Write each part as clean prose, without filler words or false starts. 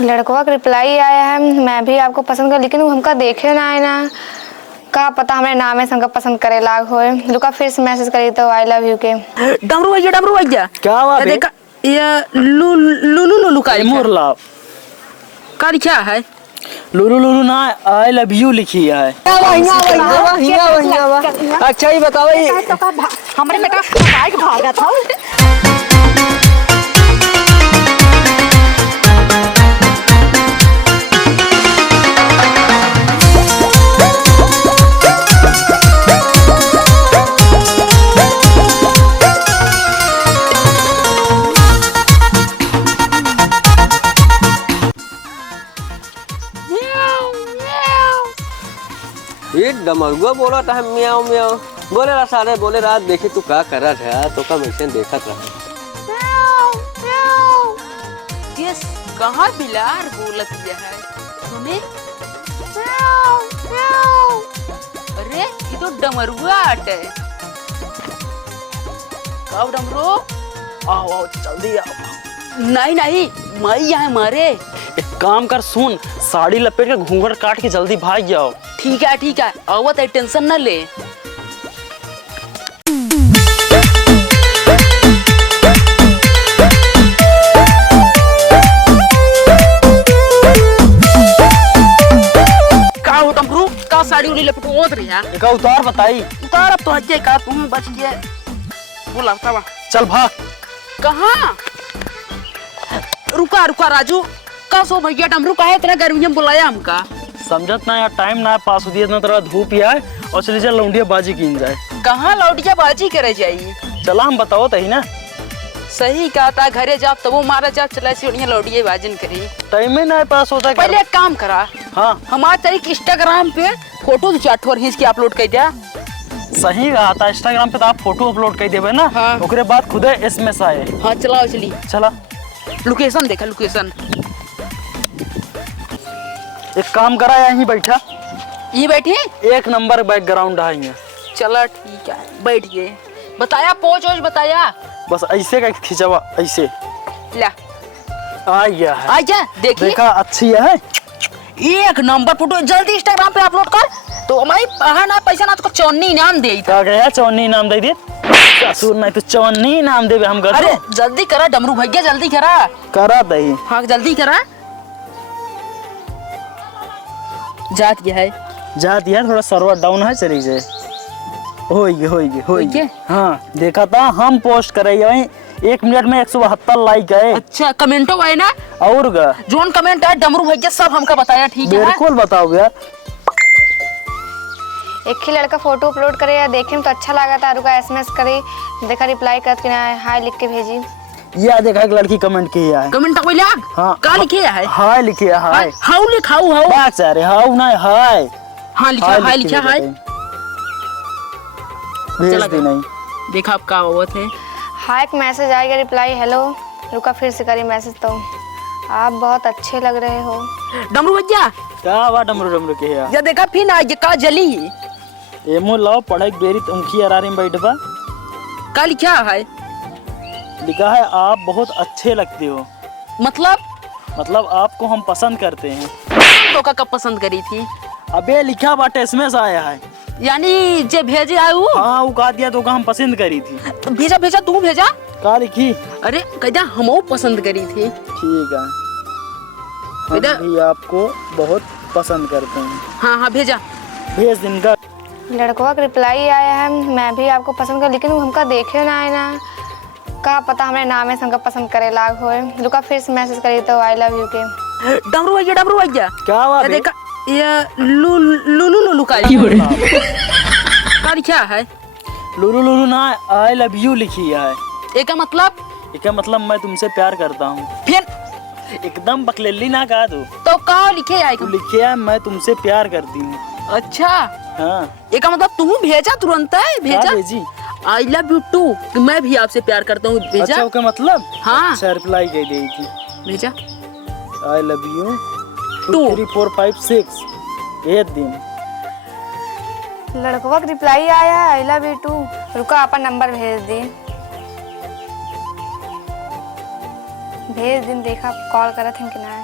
लड़कवा का रिप्लाई आया है, मैं भी आपको पसंद कर, लेकिन वो हमका देखे ना है ना, का पता हमारे नाम है संग पसंद करे लाग होए। रुका फिर से मैसेज करी तो आई लव यू के। डमरू भैया क्या हुआ बे? देखा ये लुलु का मुरला का लिखा है। लुलु ना आई लव यू लिखी है। अच्छा ही बताओ हमारे बेटा बाइक भागा था। ये डमरुआ बोला था म्याऊ म्याऊ बोले रहा सारे बोले रात देखी तू का कर रहा था तो का मिशन देखा था। यस कहाँ बिलार बोलत है सुने। अरे ये तो डमरुआ आटे। कब डमरू आओ आओ जल्दी आओ। नहीं मैं यहाँ मारे। एक काम कर सुन, साड़ी लपेट के घूंघट काट के जल्दी भाग जाओ। ठीक है आवत है टेंशन न ले। का हो डमरू का साड़ी उड़ी लपेट ओत रही है। एक उतार बताई। उतार अब तो हजे का तुम बच गए। बोला था चल भाग। कहाँ रुका राजू का सो भैया डमरू का है इतना गर्मी में बुलाया हमका। समझत ना यार, टाइम ना पास हो दिया इतना तेरा धूप ही है और चली जा लौंडिया बाजी कीन जाए। कहाँ लौटिया बाजी करे जाइए। चला हम बताओ तही ना। सही कहा था घरे जाप तब वो मारा जाप चला सी उड़िया लौटिया बाजन करी। टाइम में ना पास होता है। पहले एक काम करा। हाँ हमारे तरीक इंस्टाग्राम पे फोटो दो चार ठोर खींच के अपलोड कर दिया। सही कहा था, इंस्टाग्राम पे तो आप फोटो अपलोड कर देवे ना। हाँ। ओकरे बाद खुद एसएमएस आए। हाँ चलाओ चली चला लोकेशन देखा लोकेशन। एक काम करा यहीं बैठा, ये बैठी एक नंबर बैकग्राउंड है। चला ठीक है बैठिए। बताया पोज वोज बताया। बस ऐसे का खिंचावा ऐसे ला आ गया है। आजा देखिए देखा अच्छी है। एक नंबर फोटो जल्दी इंस्टाग्राम पे अपलोड कर तो हमारी ना पैसा ना तो चौन्नी इनाम दे। क्या गया चौन्नी इनाम दे दे ससुर नहीं तो चौन्नी इनाम देवे हम कर। अरे जल्दी करा डमरू भैया जल्दी करा दही। हाँ जल्दी करा। जात क्या है जाती है थोड़ा सर्वर डाउन है, चली जाए। होगी। हाँ देखा था हम पोस्ट करे 1 मिनट में 172 लाइक है। अच्छा कमेंटो है ना और जोन कमेंट है डमरू भैया सब हमका बताया। ठीक है बिल्कुल बताओ यार। एक ही लड़का फोटो अपलोड करे या देखे में तो अच्छा लगा था, रुका एसएमएस करे, देखा रिप्लाई कर कि ना हाय लिख के भेजी। यह देखा एक लड़की कमेंट किया है। कमेंट कोई लाग हाँ का लिखे है। हाय लिखे है। हाय हाउ लिखाऊ हाउ बात सारे हाउ ना हाय। हाँ लिखा हाय लिखा हाय भेज दी नहीं। देखा आप का होत है। हाँ एक मैसेज आएगा रिप्लाई हेलो, रुका फिर से करी मैसेज तो आप बहुत अच्छे लग रहे हो। डमरू भैया क्या हुआ डमरू के या देखा फिर ना ये का जली एमो लाओ पढ़ाई बेरी तुमकी अरारी में बैठबा। का लिखा है। लिखा है आप बहुत अच्छे लगते हो। मतलब आपको हम पसंद करते हैं। तो का कब पसंद करी थी। अबे लिखा बाटे एसएमएस आया है। यानी जे भेजे आयु हाँ वो कहा दिया तो हम पसंद करी थी। तो भेजा तू भेजा का लिखी। अरे कहता हम पसंद करी थी। ठीक है हम भी आपको बहुत पसंद करते हैं। हाँ भेजा भेज दिन का। लड़कवा का रिप्लाई आया है, मैं भी आपको पसंद कर, लेकिन वो हमका देखे ना है ना, का पता हमारे नाम है संग पसंद करे लाग होए। रुका फिर से मैसेज करी तो आई लव यू के। डमरू भैया क्या हुआ देखा ये लुलु का लिखा है। लुलु ना आई लव यू लिखी है। एक मतलब मैं तुमसे प्यार करता हूँ। फिर एकदम बकलेली ना कहा तो का लिखे आए लिखे है मैं तुमसे प्यार करती हूँ। अच्छा हाँ एक मतलब तू भेजा तुरंत है भेजा भेजी आई लव यू टू मैं भी आपसे प्यार करता हूँ भेजा। अच्छा ओके मतलब हाँ अच्छा रिप्लाई कर दी थी भेजा आई लव यू 2 3 4 5 6 एक दिन। लड़कवा का रिप्लाई आया है आई लव यू टू, रुका अपन नंबर भेज दी। भेज दिन देखा कॉल करा थे कि ना।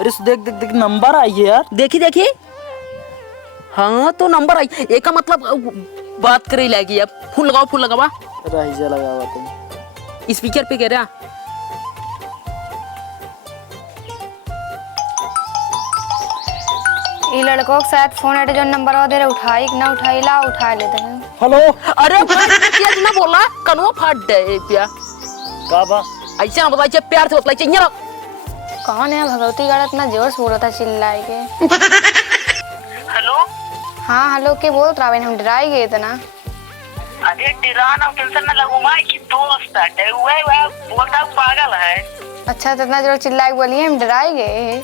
अरे देख देख देख नंबर आई है यार। देखी देखी। हाँ तो नंबर आई एक का मतलब बात करे लगी। अब फोन लगाओ फोन लगावा। राइजा लगा हुआ तुम। स्पीकर पे कह रहा। ये लड़कों के साथ फोन है जो नंबर वो दे रहे उठाई कि ना उठाई ला उठा लेते हैं। हेलो। अरे क्या ना बोला कनो फाट दे पिया का बा ऐसा ना बताइए प्यार से बतलाई चाहिए। कौन है भगवती गाड़ा इतना जोर से बोला था चिल्लाए के। हेलो। हाँ हेलो के बोल रहा हम डराई गए इतना। अरे डराना टेंशन ना लगो माँ की दोस्त है वह बोलता पागल है। अच्छा तो इतना जोर चिल्लाए बोलिए हम डराई गए।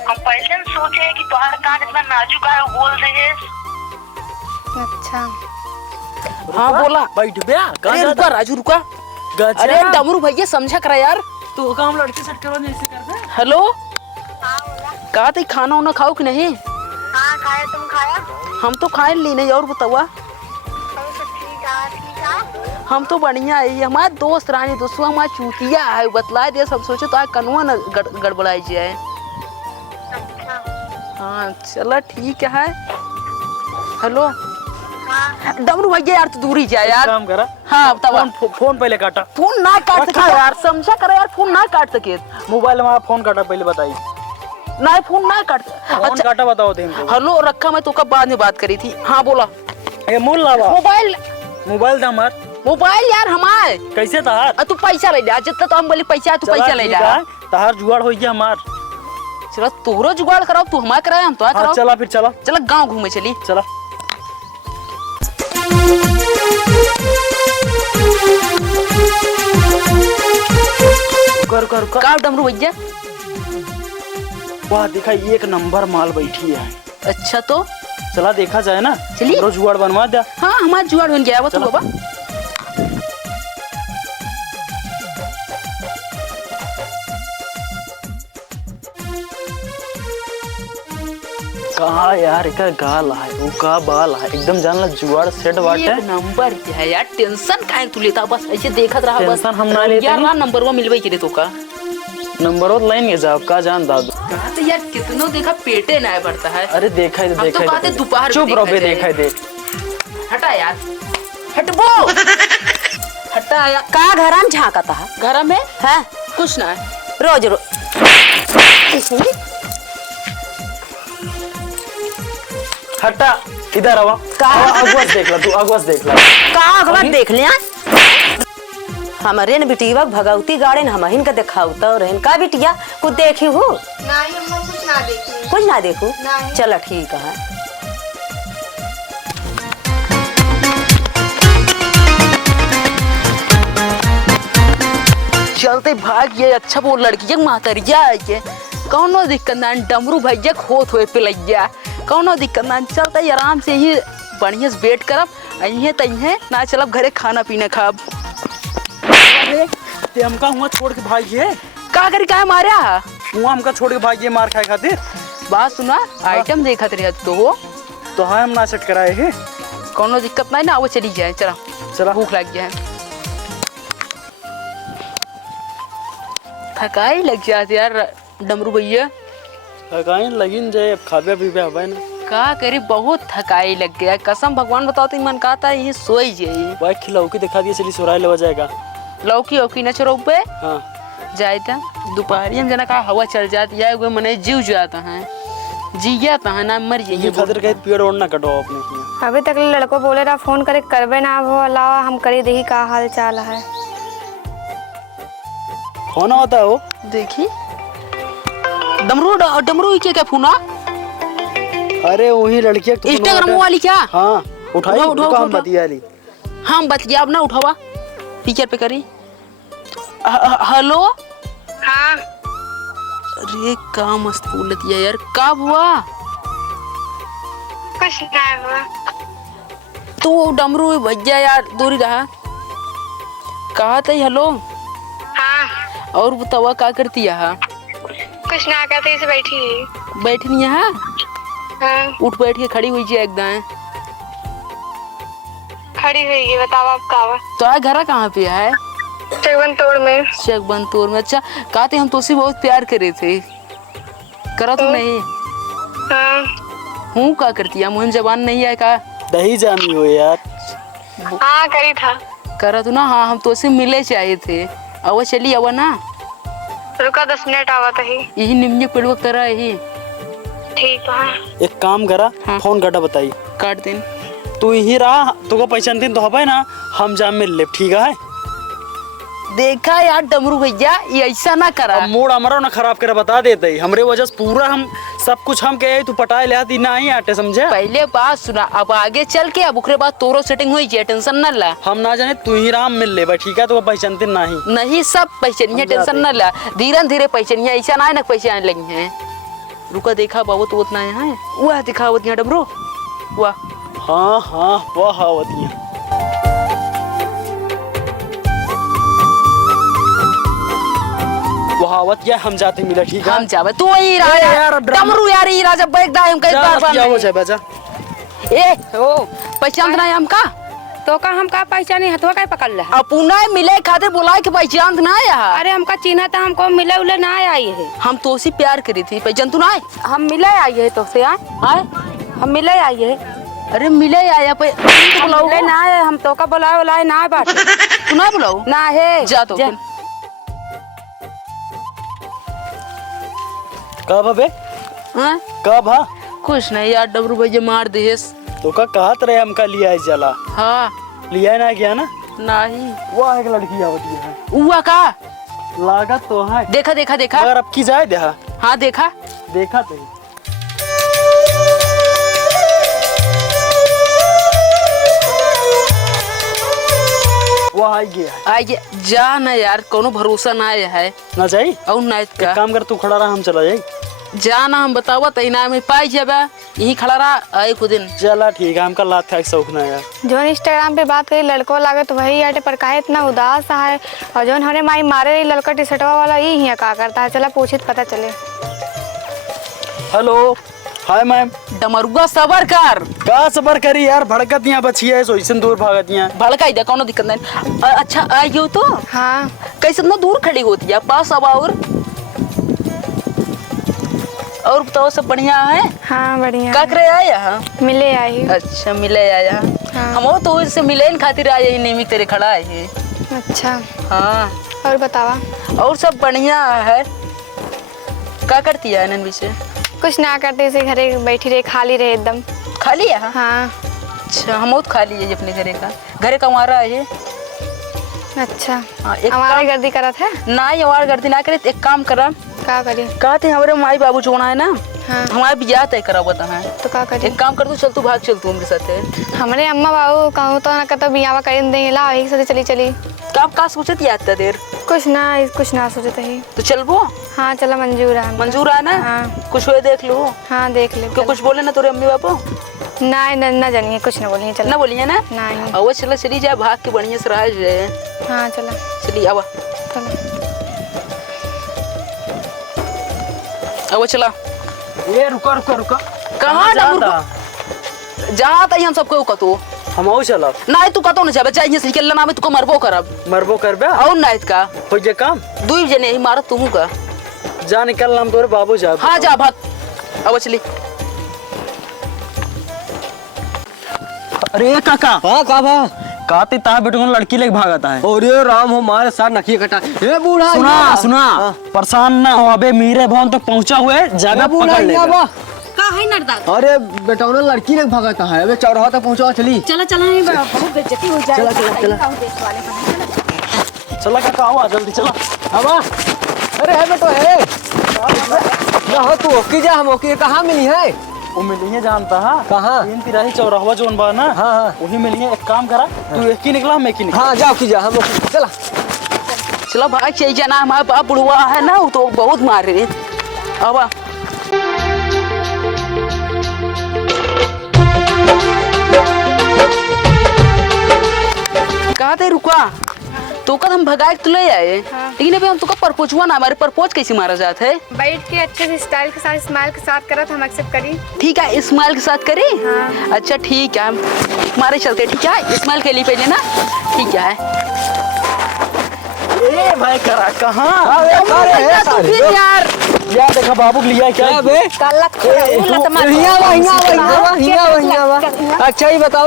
हम पहले से सोचे कि तुम्हारा कान इतना नाजुक है वो बोल रहे हैं। अच्छा हाँ बोला। बैठ बे। अरे रुका राजू रुका। अरे डमरू भैया समझा करा यार। तू काम लड़के सेट करवा ऐसे कर दे। हेलो कहा थे खाना वाना खाओ कि नहीं? हाँ खाया तुम खाया? हम तो खाए ली नहीं। और बतावा हम तो बढ़िया है। हमारे दोस्त रानी दोस्तों हमारा चूतिया है बतला दे सब सोचे तो कनुआ न गड़बड़ाई जाए। हाँ चलो ठीक है। हेलो डमरू भैया यार तू दूर ही जा यार। काम करा। हाँ बतावा। फोन पहले काटा। फोन ना काट सके यार समझा करा यार। फोन ना काट सके। मोबाइल में फोन काटा पहले बताई। ना फोन ना काट। फोन काटा बताओ थे इनको। हेलो रखा मैं तो कब बाद में बात करी थी। हाँ बोला। ये मोल लावा मोबाइल मोबाइल था हमार। मोबाइल यार हमारे कैसे तहार तू पैसा ले जा जितना तो हम बोली पैसा तू पैसा ले जा। तहार जुगाड़ हो गया हमार। चलो तोरो जुगाड़ कराओ तू हमारा कराए हम तो हाँ, कराओ। चला फिर चला चलो गांव घूमे चली। चला। कर का डमरू भैया। वाह देखा एक नंबर माल बैठी है। अच्छा तो चला देखा जाए ना। चलिए। हमरो जुगाड़ बनवा दे। हाँ हमारा जुगाड़ बन गया वो तो बाबा। कहाँ यार का गाल है वो का बाल है एकदम जानला जुगाड़ सेट बाटे। एक नंबर क्या है यार टेंशन काहे तू लेता बस ऐसे देखत रहा बस। टेंशन हम ना लेते यार नंबर वो मिलवे के तो का नंबर और लाइन जाओ का जान दादू। कहा तो यार कितनो देखा पेटे ना बढ़ता है। अरे देखा है हम तो कहते दोपहर चुप रहो बे देखा दे। हटा यार हटबो हटा यार। का घर में झांकता है? घर में है कुछ ना है। रोज हटा इधर आवा। का अगवास देख ला तू अगवास देख ला। का अगवा देख लिया हमारे न बिटिया भगवती गाड़े न हमहिन का दिखावता और का बिटिया कुछ देखी हो? नहीं हम कुछ ना देखी। कुछ ना देखू। नहीं। चलो ठीक है। चलते भाग ये अच्छा वो लड़की मातरिया है कौनो दिक्कत ना डमरू भैया खोत हुए पिलैया कौनो दिक्कत ना चलते आराम से ही बढ़िया से वेट करब अइहे तइहे ना चलब घरे खाना पीना खाब। ते हमका हुआ छोड़ के भागिए। का करी का मारा हुआ हमका छोड़ के भागिए मार खाए खातिर। बात सुना आइटम देखत रहे तो हो तो हाँ हम ना सेट कराए है। कौनो दिक्कत नहीं ना वो चली जाए। चला चला भूख लग जाए थकाई लग जाती यार डमरू भैया। थकाई लगिन जाए अब खाबे पीबे हवा ना। का करी बहुत थकाई लग गया कसम भगवान बताओ तो मन कहता है ये सोई जाइए। भाई खिलौकी दिखा दिए चली सोराय ले जाएगा। लौकी औकी न चरो पे हाँ जाए था दोपहर में जना का हवा चल जाती है वो मने जीव जाता है जी जाता है ना मर ये जाइए। खातिर कहीं पेड़ ओढ़ ना कटो अपने यहाँ। अभी तक लड़को बोले रहा फोन करे करबे ना वो अलावा हम करी देखी का हाल चाल है। होना होता है वो देखी डमरू डमरू क्या फोना अरे वही लड़की इंस्टाग्राम वाली क्या? हाँ उठाई उठाओ, उठाओ, हम उठाओ। बतिया ली। हाँ बतिया अब ना उठावा टीचर पे करी। हेलो हाँ अरे का मस्त बोलती है यार कब हुआ? कुछ ना हुआ। तू डमरू भैया यार दूरी रहा कहा था हेलो। हाँ और बतावा का करती है? कुछ ना करते इसे बैठी। बैठनी है हाँ उठ बैठ के खड़ी हुई है एकदम। खड़ी हुई है बताओ आप का तो आ घर कहाँ पे है? चकबंतोड़ में। चकबंतोड़ में। अच्छा कहते हम तुझसे बहुत प्यार करे थे, करा तो नहीं? हाँ हूँ का करती है, मुझे जबान नहीं आए का? दही जानी हो यार। हाँ करी था। करा तो ना। हाँ हम तुझसे मिले चाहिए थे। अब चली अब ना, रुका 10 मिनट आवा था ही। यही निम्न पेड़वा करा यही। ठीक है। एक काम करा, हाँ। फोन काटा बताई। काट दिन तू यही रहा, तुको पहचानती तो हवा ना, हम जा मिल ले, ठीक है? देखा यार डमरू भैया, ये ऐसा ना करा। अब मूड हमारा ना खराब करे बता देते, हमरे वजह से पूरा हम सब कुछ हम कहे तू पटाए ले आती ना ही आटे, समझे? पहले बात सुना, अब आगे चल के अब उखरे बाद तोरो सेटिंग हुई है, टेंशन न ला। हम ना जाने तू ही राम मिल ले, ठीक है? तो पहचानते नहीं। नहीं सब पहचानिए, टेंशन न ला, धीरे धीरे पहचानिए, ऐसा ना है ना पहचान लगी है। रुका देखा बाबू तो उतना यहाँ है, वह दिखावत यहाँ डमरू वाह। हाँ हाँ वह हावतियाँ वहावत या हम जाते मिला, ठीक है? हम जावे तू वही रहा ए यार, यार ड्रामा- डमरू यार, ये राजा बैग दाए हम कई बार बार जाओ जा बजा। ए ओ पहचान ना हम का तो का हम का पहचानी हथवा का पकड़ ले? अपुना मिले खाते बुलाए के पहचान ना आया। अरे हमका चिन्हा था, हमको मिले उले ना आई है। हम तो उसी प्यार करी थी, पहचान तू ना आए? हम मिले आई है तो से आए हम मिले आई है। अरे मिले आया पे बुलाओ मिले ना है, हम तो का बुलाए बुलाए ना बात तू ना बुलाओ ना है। जा तो फिर। कब बे? हाँ? कब? हाँ कुछ नहीं यार, डबरू भैया मार दिएस। तो का कहत रहे हमका लिया इस जला, हाँ लिया ना गया ना? नहीं वह एक लड़की आवती है, हुआ का लागत तो है। देखा देखा देखा। अगर अब की जाए देहा, हाँ देखा देखा तो वो आई गया आइए जा ना यार, कोनो भरोसा ना है ना जाई। और नाइट एक का काम कर, तू खड़ा रहा, हम चला जाई। जा ना, हम बतावा तई ना में पाई जाबे, यही खड़ा रहा आए खुद दिन। चला ठीक है, हमका लात खाए शौक ना यार। जो इंस्टाग्राम पे बात करी लड़कों लागे तो वही आटे पर काहे इतना उदास सा है, और जो हमारे माई मारे रही लड़का टी शर्टवा वाला ये ही का करता है। चला पूछित पता चले। Hello hi ma'am. डमरुआ सबर कर। का सबर करी यार, भड़कत यहाँ बची है, सोइसन दूर भागत यहाँ। भड़काई दे, कोनो दिक्कत नहीं। अच्छा आई हो तो हाँ कैसे इतना दूर खड़ी होती है, पास अब और बताओ सब बढ़िया है? हाँ बढ़िया। का करे आया? हाँ मिले आई। अच्छा मिले आया। हाँ। हम तो इससे मिले न खातिर आया, नहीं तेरे खड़ा है। अच्छा हाँ और बतावा। और सब बढ़िया है। क्या करती है नन से? कुछ ना करते, इसे घरे बैठी रहे, खाली रहे एकदम। खाली है? हाँ अच्छा हम बहुत खाली है अपने घरे का हमारा है। अच्छा हाँ, एक हमारे गर्दी करत है ना, ये और गर्दी ना करे। एक काम करा, का करी? कहते हमारे माई बाबू जोना है ना, हाँ हमारा ब्याह तय करा बता है। तो का करी? एक काम कर, तू चल, तू भाग चल, तू मेरे साथ। हमारे अम्मा बाबू कहूँ तो ना कहता बियावा कर देंगे, ला वही से चली चली। कब का सोचत याद था देर? कुछ ना सोचते ही। तो चल वो हाँ चला मंजूर है। मंजूर है ना? हाँ। कुछ हुए देख लो। हाँ देख ले। क्यों कुछ बोले ना तेरे अम्मी पापा? ना जानिए, कुछ ना बोलिए। चल ना बोलिए ना? नहीं। अब चला चली जाए, भाग के बढ़िया से रह जाए। हाँ चला चलिए अब चला। ये रुका रुका रुका, कहाँ जाता? जहाँ तक हम सबको कतो हम आओ चला ना, तू कतो न जाबे, चाहिए से निकलना में तुको मरबो करब। मरबो करबे और नाइट का हो जे काम, दुई जने ही मारत तुमू का। जा निकल, हम तोरे बाबू जा। हाँ जा भाग, अब चली। अरे काका, हाँ का भा? काते ता बेटो लड़की लेके भागता है। अरे राम हमारे साथ नखी कटा। ए बूढ़ा सुना सुना, परेशान ना हो, अबे मीरे भवन तक पहुंचा हुए, जगह पकड़ ले। का है नरदा? अरे बेटा लड़की ने भगाता है, अबे चौराहा तक पहुंचा, चली। चला चला, नहीं बहुत बेइज्जती हो जाए। चला चला चला चला काका आओ, जल्दी चला। हवा। अरे है बेटो है ना हो, तू ओके जा, हम ओके कहाँ मिली है? वो मिली है, जानता है कहाँ? तीन तिराही चौराहा जोन बा ना, हाँ हाँ वही मिली है। एक काम करा, तू एक ही निकला, हम एक ही निकला। हाँ जाओ की जा, हम ओके चला। चलो भाग, चाहिए जाना, हमारा बाप बुढ़वा है ना, वो तो बहुत मार रहे। अब कहा थे रुका, तो कद हम भगाए तो ले आए। हाँ। लेकिन अभी हम तो प्रपोज हुआ ना, हमारे प्रपोज कैसे मारा जाता है? बैठ के अच्छे से स्टाइल के साथ, स्माइल के साथ करा, हम एक्सेप्ट करी। ठीक है, स्माइल के साथ करी। हाँ। अच्छा ठीक है, हमारे चलते। ठीक है, स्माइल के लिए पहले ना। ठीक है, ए भाई करा कहाँ यार यार देखा बाबू लिया क्या क्या बे अच्छा ही बताओ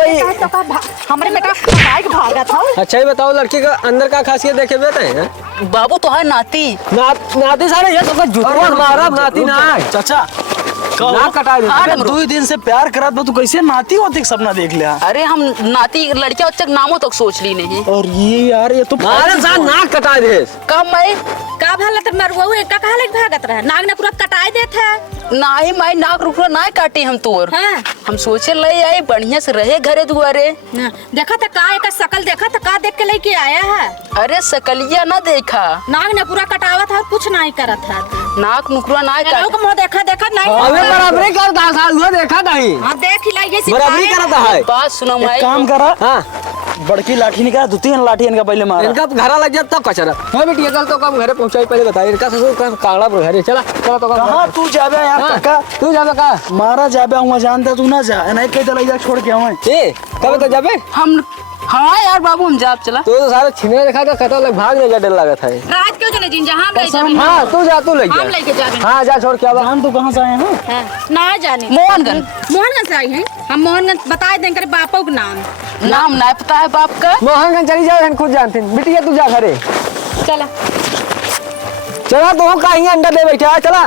हमारे बेटा बाइक भागा था अच्छा ही बताओ लड़की का अंदर का खासियत देखे बेटे हैं बाबू तो है नाती नाती सारे ये तो जुटवा मारा नाती ना चाचा ना कटा दे अरे 2 दिन से प्यार करत बा तू कैसे नाती होते के सपना देख लिया। अरे हम नाती लड़किया बच्चा के नामों तक सोच ली नहीं। और ये यार ये तो मारे साथ नाक कटा दे कब मैं का भला त मरुआ एक का कहले भागत रहे नाग ने पूरा कटाई देत है नाही मैं नाक रुकरा ना काटी हम तोर हां हम सोचे ले आए बढ़िया से रहे घरे दुआरे। देखा था का एक शकल देखा था का देख के लेके आया है। अरे सकलिया ना देखा नाग ने पूरा कटावा था और कुछ नहीं करत था नाक नुकरा ना लोग काट मुंह देखा देखा नहीं अबे बराबरी कर 10 साल हुआ देखा नहीं हां देख लाइए बराबरी करता है बात सुनो एक भाई काम करा हां बड़की लाठी निकाल 2-3 लाठी इनका पहले मारा। इनका घरा लग जाए तब कचरा है बेटी कल तो कब घरे पहुंचाई पहले बताइए इनका ससुर का कांगड़ा पर घरे चला चला तो कहाँ तू जाबे यार काका तू जाबे का मारा जाबे हुआ जानता तू ना जा नहीं कहीं तो जा छोड़ के आवे ए कब तो जाबे हम हाँ यार बाबू हम जाप चला तो सारे छिने देखा का कतल भाग ले जा डर लगत है रात क्यों चले जिन जहां ले जाबे हां तू जा तू ले जा हम लेके जाबे हां जा छोड़ के आवा जान तू कहाँ से आए हैं हां ना जाने मोहनगंज मोहनगंज से आई हैं हम मोहनगंज बता दें करे बापो के नाम नाम नहीं पता है बाप का। मोहनगंज चली जाओ हम खुद जानते हैं बिटिया तू जा घरे चला चला तो कहीं अंडा दे बैठा चला